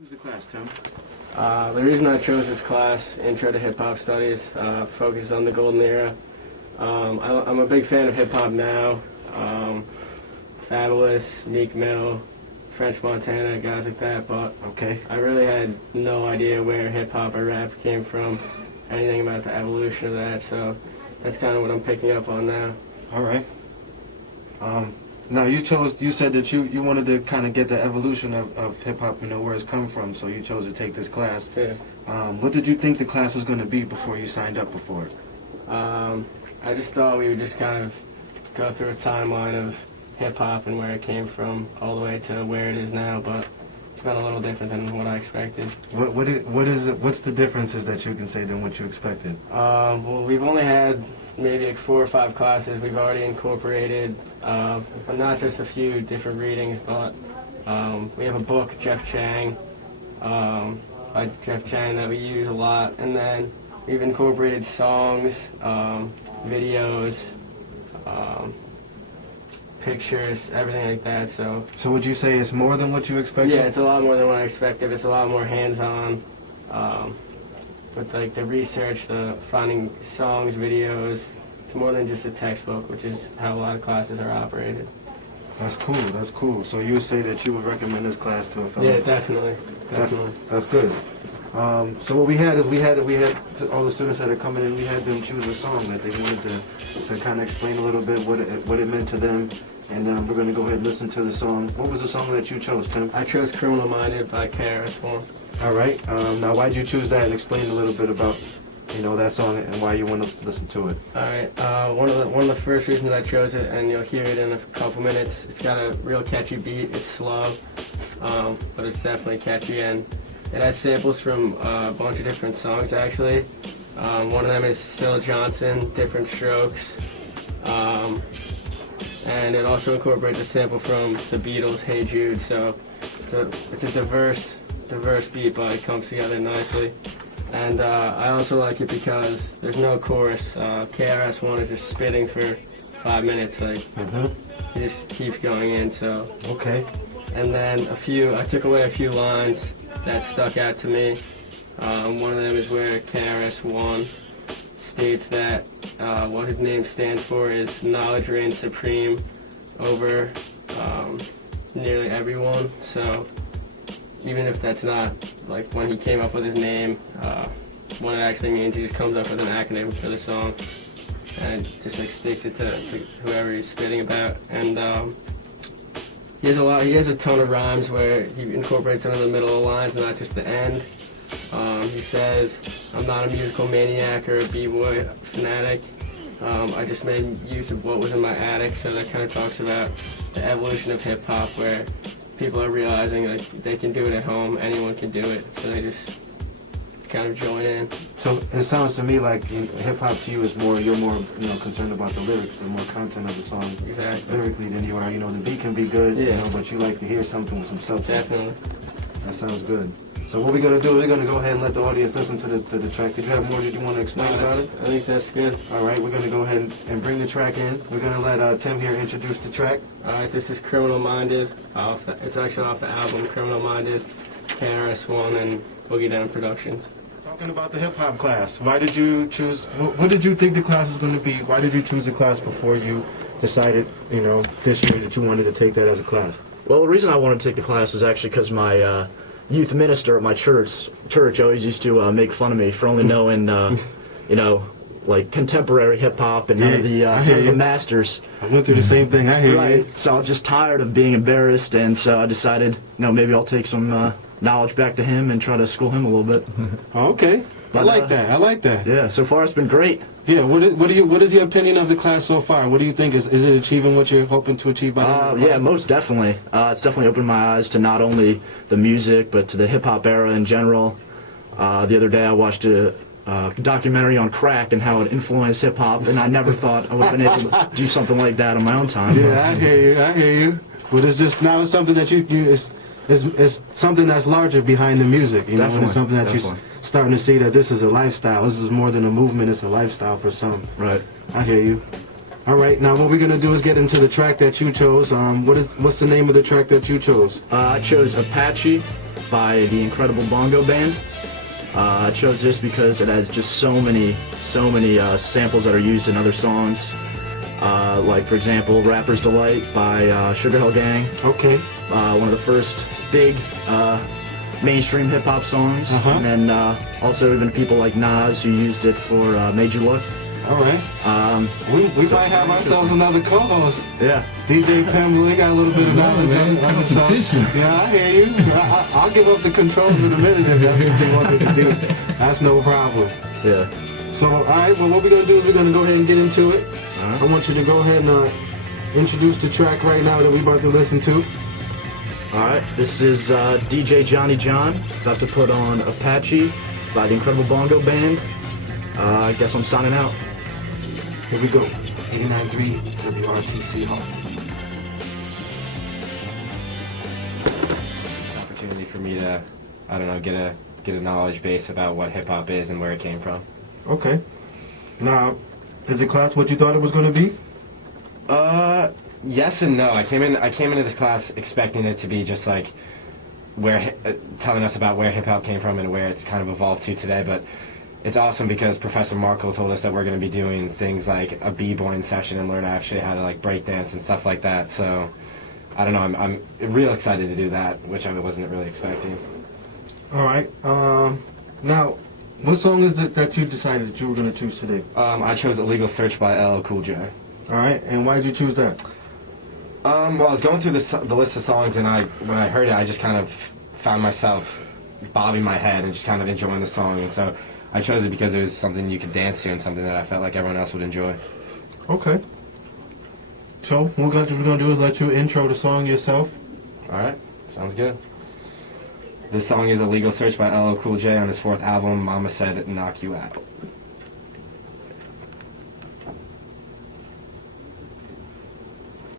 Who's the class, Tim? The reason I chose this class, Intro to Hip Hop Studies, focuses on the golden era. I'm a big fan of hip hop now. Fabulous, Meek Mill, French Montana, guys like that, but Okay. I really had no idea where hip hop or rap came from, anything about the evolution of that, so that's kind of what I'm picking up on now. All right. Now you said that you wanted to kind of get the evolution of hip hop, where it's come from, so you chose to take this class. Yeah. What did you think the class was going to be before you signed up for it? I just thought we would just kind of go through a timeline of hip-hop and where it came from all the way to where it is now, but it's been a little different than what I expected. What's the differences that you can say than what you expected? Well, we've only had maybe like 4 or 5 classes. We've already incorporated not just a few different readings, but we have a book, Jeff Chang, by Jeff Chang, that we use a lot, and then we've incorporated songs, videos, pictures, everything like that. So would you say it's more than what you expected? yeah, it's a lot more than what I expected. It's a lot more hands-on with like the research, the finding songs, videos. It's more than just a textbook, which is how a lot of classes are operated. That's cool. That's cool. So you would say that you would recommend this class to a fellow? Yeah, definitely. That's good. So what we had all the students that are coming in. We had them choose a song that they wanted to kind of explain a little bit what it meant to them, and we're going to go ahead and listen to the song. What was the song that you chose, Tim? I chose "Criminal Minded" by KRS-One. All right. Now, why'd you choose that? And explain a little bit about that song and why you want to listen to it. All right. One of the first reasons I chose it, and you'll hear it in a couple minutes. It's got a real catchy beat. It's slow, but it's definitely catchy, and it has samples from a bunch of different songs, actually. One of them is Syl Johnson, Different Strokes. And it also incorporates a sample from the Beatles, Hey Jude. So it's a diverse beat, but it comes together nicely. And I also like it because there's no chorus. KRS-One is just spitting for 5 minutes. He just keeps going in, so. Okay. And then I took away a few lines that stuck out to me. One of them is where KRS-One states that what his name stands for is knowledge reigns supreme over nearly everyone. So even if that's not like when he came up with his name, what it actually means, he just comes up with an acronym for the song and just like sticks it to whoever he's spitting about. And he has a ton of rhymes where he incorporates some of the middle of the lines, not just the end. He says, "I'm not a musical maniac or a b-boy fanatic. I just made use of what was in my attic." So that kind of talks about the evolution of hip-hop, where people are realizing like they can do it at home, anyone can do it, so they just kind of join in. So it sounds to me like hip-hop to you is you're more concerned about the lyrics, the more content of the song Exactly. lyrically than you are. The beat can be good, Yeah. but you like to hear something with some substance. Definitely. That sounds good. So what we're going to do, we're going to go ahead and let the audience listen to the track. Did you have more that you want to explain about it? I think that's good. All right, we're going to go ahead and bring the track in. We're going to let Tim here introduce the track. All right, this is "Criminal Minded." It's actually off the album "Criminal Minded," KRS-One and Boogie Down Productions. Talking about the hip-hop class, why did you choose, what did you think the class was going to be? Why did you choose the class before you decided, this year that you wanted to take that as a class? Well, the reason I wanted to take the class is actually because my youth minister at my church always used to make fun of me for only knowing, like contemporary hip-hop and none of the masters. I went through the same thing, I hear you. Right, so I was just tired of being embarrassed, and so I decided, maybe I'll take some knowledge back to him and try to school him a little bit. Okay, I like that. Yeah, so far it's been great. Yeah, what is your opinion of the class so far? What do you think? Is it achieving what you're hoping to achieve by the end of the class? Yeah, most definitely. It's definitely opened my eyes to not only the music, but to the hip-hop era in general. The other day I watched a documentary on crack and how it influenced hip-hop, and I never thought I would have been able to do something like that on my own time. Yeah, I hear you. But it's just now it's something that it's something that's larger behind the music. And it's something that you're starting to see that this is a lifestyle. This is more than a movement. It's a lifestyle for some. Right. I hear you. All right, now what we're gonna do is get into the track that you chose. What's the name of the track that you chose? I chose Apache by the Incredible Bongo Band. I chose this because it has just so many samples that are used in other songs. Like, for example, Rapper's Delight by Sugar Hill Gang. Okay. One of the first big mainstream hip-hop songs. And then also even people like Nas who used it for Major Look. All right. We might have ourselves another co-host. Yeah. DJ Pam, we got a little bit of knowledge on the song. Competition. Yeah, I hear you. I'll give up the controls in a minute if that's what you want me to do. That's no problem. Yeah. So, all right, well, what we're going to do is we're going to go ahead and get into it. Alright. I want you to go ahead and introduce the track right now that we're about to listen to. Alright, this is DJ Johnny John, about to put on Apache by the Incredible Bongo Band. I guess I'm signing out. Here we go. 89.3 WRTC Hartford. Opportunity for me to, I don't know, get a knowledge base about what hip hop is and where it came from. Okay. Now, is the class what you thought it was going to be? Yes and no. I came into this class expecting it to be just like telling us about where hip hop came from and where it's kind of evolved to today. But it's awesome because Professor Markle told us that we're going to be doing things like a b-boying session and learn actually how to like break dance and stuff like that. So I don't know. I'm real excited to do that, which I wasn't really expecting. All right. Now, what song is it that you decided that you were going to choose today? I chose Illegal Search by LL Cool J. All right. And why did you choose that? Well, I was going through the list of songs, and when I heard it, I just kind of found myself bobbing my head and just kind of enjoying the song. And so I chose it because it was something you could dance to and something that I felt like everyone else would enjoy. Okay. So what we're going to do is let you intro the song yourself. All right, sounds good. This song is Illegal Search by LL Cool J on his 4th album, Mama Said Knock You Out.